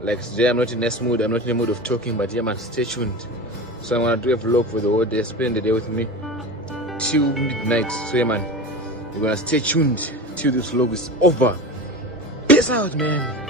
Like today I'm not in this mood, I'm not in the mood of talking, but yeah man, stay tuned. So I'm gonna do a vlog for the whole day, spend the day with me till midnight. So yeah man, you're gonna stay tuned till this vlog is over. Peace out, man.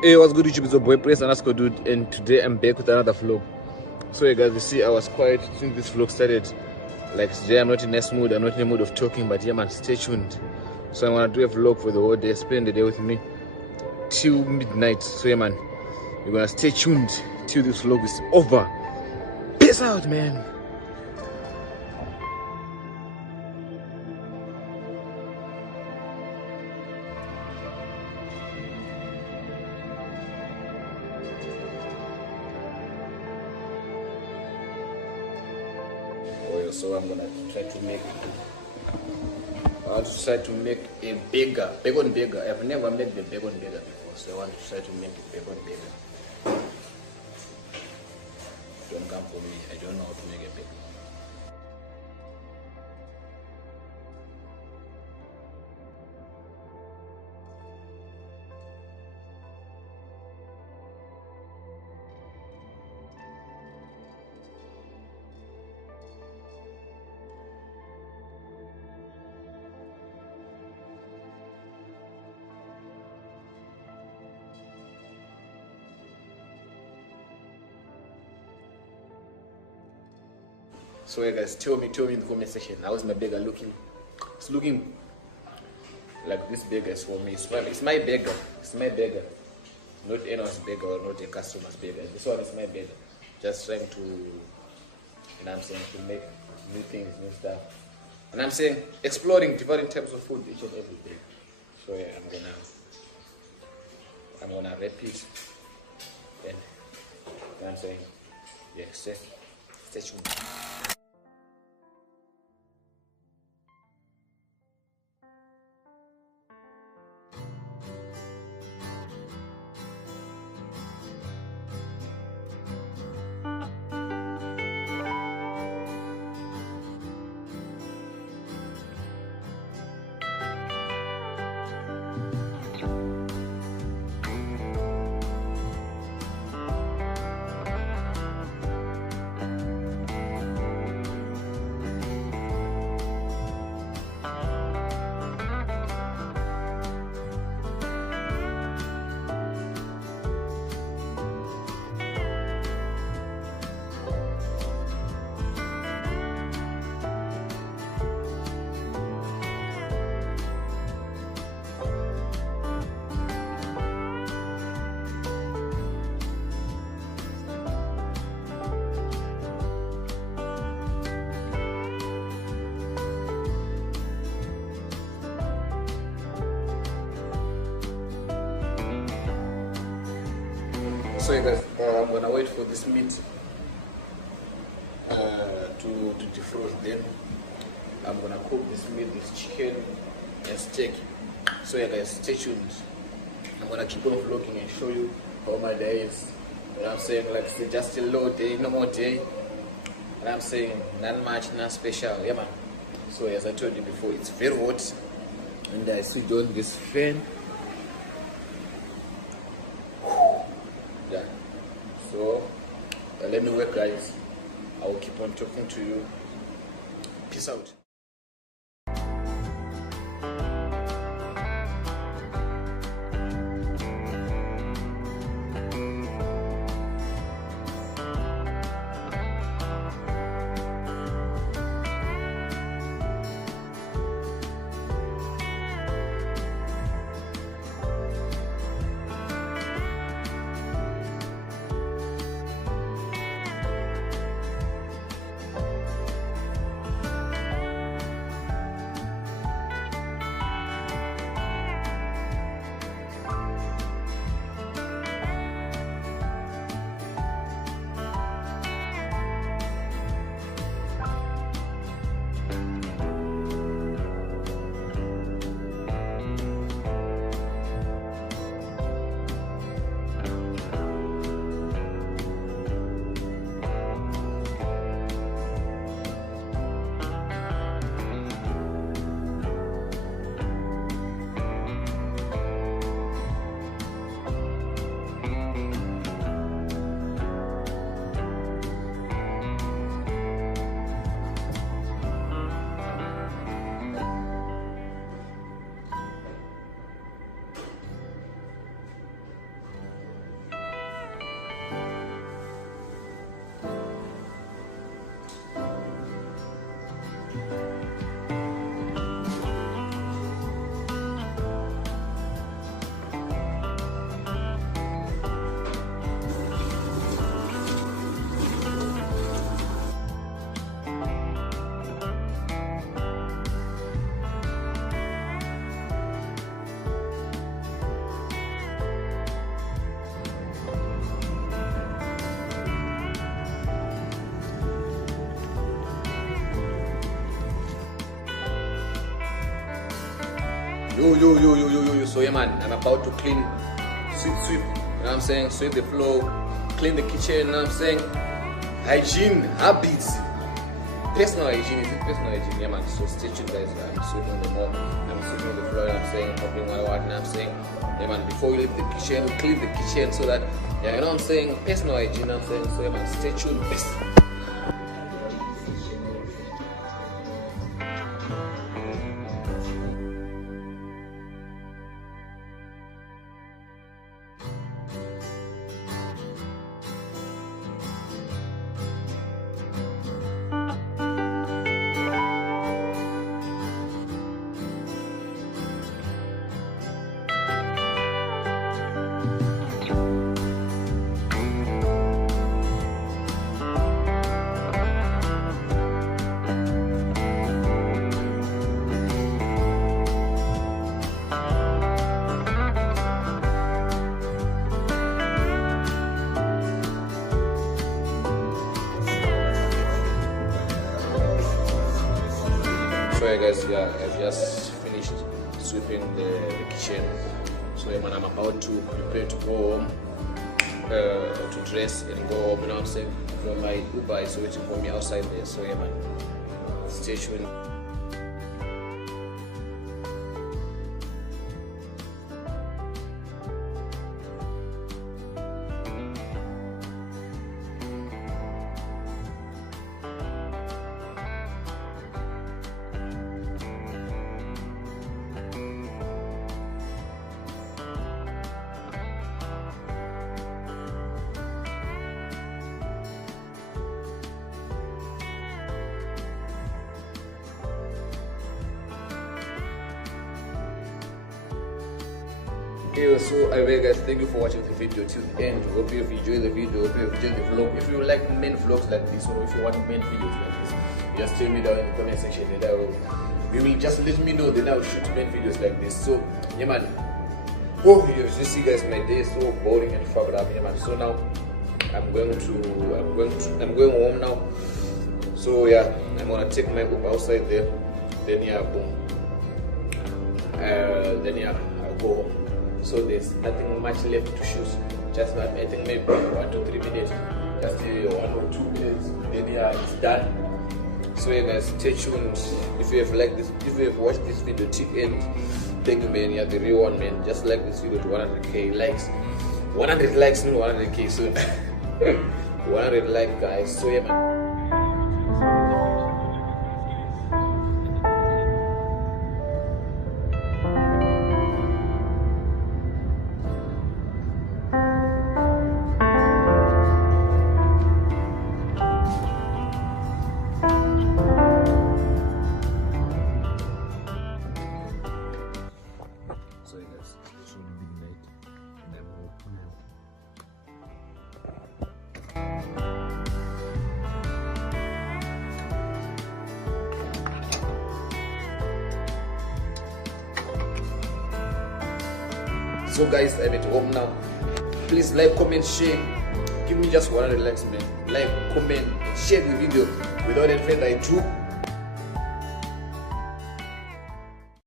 Hey, what's good YouTube? It's your boy Prince_Dude, and today I'm back with another vlog. So yeah, guys, you see I was quiet since this vlog started. Like today I'm not in a mood, I'm not in the mood of talking, but yeah man, stay tuned. So I'm gonna do a vlog for the whole day, spend the day with me till midnight. So yeah man, you're gonna stay tuned till this vlog is over. Peace out, man. So I'm gonna try to make a bacon burger. I've never made the bacon burger before, so I want to try to make a bacon burger. Don't come for me, I don't know how to make a bacon. So yeah guys, tell me in the comment section, how is my burger looking? It's looking like this burger is for me. It's my burger. It's my burger. Not anyone's burger or not a customer's burger. This one is my burger. Just trying to, you know what I'm saying, to make new things, new stuff. And I'm saying exploring different types of food each and every day. So yeah, I'm gonna repeat. And you know what I'm saying? Yeah, stay tuned. So yeah guys, I'm gonna wait for this meat to defrost. Then I'm gonna cook this meat, this chicken and steak. So yeah guys, stay tuned. I'm gonna keep on vlogging and show you how my day is. You know what I'm saying? Like it's just a low day, no more day. And I'm saying not much, not special. Yeah man. So as I told you before, it's very hot. And I switched on this fan. Yeah. So let me work guys. I will keep on talking to you. Peace out. Yo. So yeah, man, I'm about to clean, sweep. You know what I'm saying? Sweep the floor, clean the kitchen. You know what I'm saying? Hygiene habits. Personal hygiene, is it personal hygiene? Yeah, man. So stay tuned, guys. I'm sweeping the mop, I'm sweeping the floor. You know what I'm saying? Mopping my water. You know what I'm saying? Yeah, man. Before you leave the kitchen, clean the kitchen so that, yeah, you know what I'm saying? Personal hygiene. You know what I'm saying? So yeah, man. Stay tuned. Peace. So yeah, guys, yeah, I've just finished sweeping the kitchen. So yeah, man, I'm about to prepare to go home, to dress and go home. You know what I'm saying? From my Uber is waiting for me outside there. So yeah, man, stay tuned. Hey, so anyway, guys, thank you for watching the video till the end. Hope you have enjoyed the video, hope you have enjoyed the vlog. If you like main vlogs like this, or if you want main videos like this, just tell me down in the comment section, and we will just let me know. Then I will shoot main videos like this. So yeah, man. Oh, you see, guys, my day is so boring and fucked up, yeah, man. So now I'm going home now. So yeah, I'm gonna take my Uber outside there. Then yeah, boom. Then yeah, I'll go home. So there's nothing much left to shoot. Just I think maybe 1 to 3 minutes, just 1 or 2 minutes. Then yeah, it's done. So yeah, guys, stay tuned. If you have liked this, if you have watched this video till end, thank you, man. You're the real one, man. Just like this video to 100k likes. 100 likes, not 100k soon. 100 likes, guys. So yeah, man. So guys, it's really big night and I'm home now. So guys, I'm at home now. Please like, comment, share. Give me just 100 likes, man. Like, comment, share the video. Without any further ado,